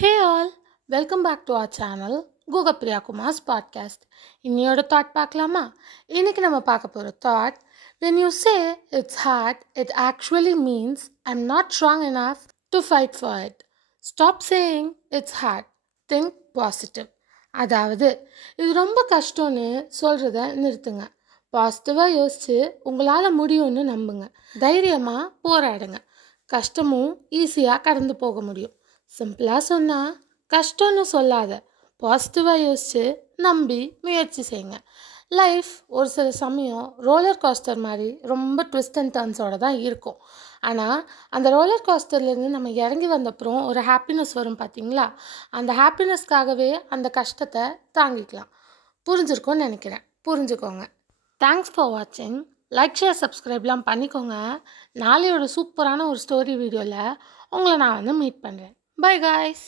Hey all, welcome back to our channel Google Priya Kumar's podcast. இன்னையோட thought பார்க்கலாமா? இன்னைக்கு நம்ம பார்க்க போகிற thought, when you say it's hard, it actually means I'm not strong enough to fight for it. Stop saying it's hard. Think positive. அதாவது இது ரொம்ப கஷ்டம்னு சொல்கிறத நிறுத்துங்க. பாசிட்டிவாக யோசித்து உங்களால் முடியும்னு நம்புங்க. தைரியமாக போராடுங்க. கஷ்டமும் ஈஸியாக கடந்து போக முடியும். சிம்பிளாக சொன்னால் கஷ்டம்னு சொல்லாத, பாசிட்டிவாக யோசித்து நம்பி முயற்சி செய்யுங்க. லைஃப் ஒரு சில சமயம் ரோலர் கோஸ்டர் மாதிரி ரொம்ப ட்விஸ்ட் அண்ட் டர்ன்ஸோடு தான் இருக்கும். ஆனால் அந்த ரோலர் கோஸ்டர்லேருந்து நம்ம இறங்கி வந்தப்புறம் ஒரு ஹாப்பினஸ் வரும் பார்த்தீங்களா? அந்த ஹாப்பினஸ்க்காகவே அந்த கஷ்டத்தை தாங்கிக்கலாம். புரிஞ்சிருக்கும்னு நினைக்கிறேன். புரிஞ்சுக்கோங்க. தேங்க்ஸ் ஃபார் வாட்சிங். லைக், ஷேர், சப்ஸ்கிரைப்லாம் பண்ணிக்கோங்க. நாளையோட சூப்பரான ஒரு ஸ்டோரி வீடியோவில் உங்களை நான் மீட் பண்ணுறேன். Bye guys.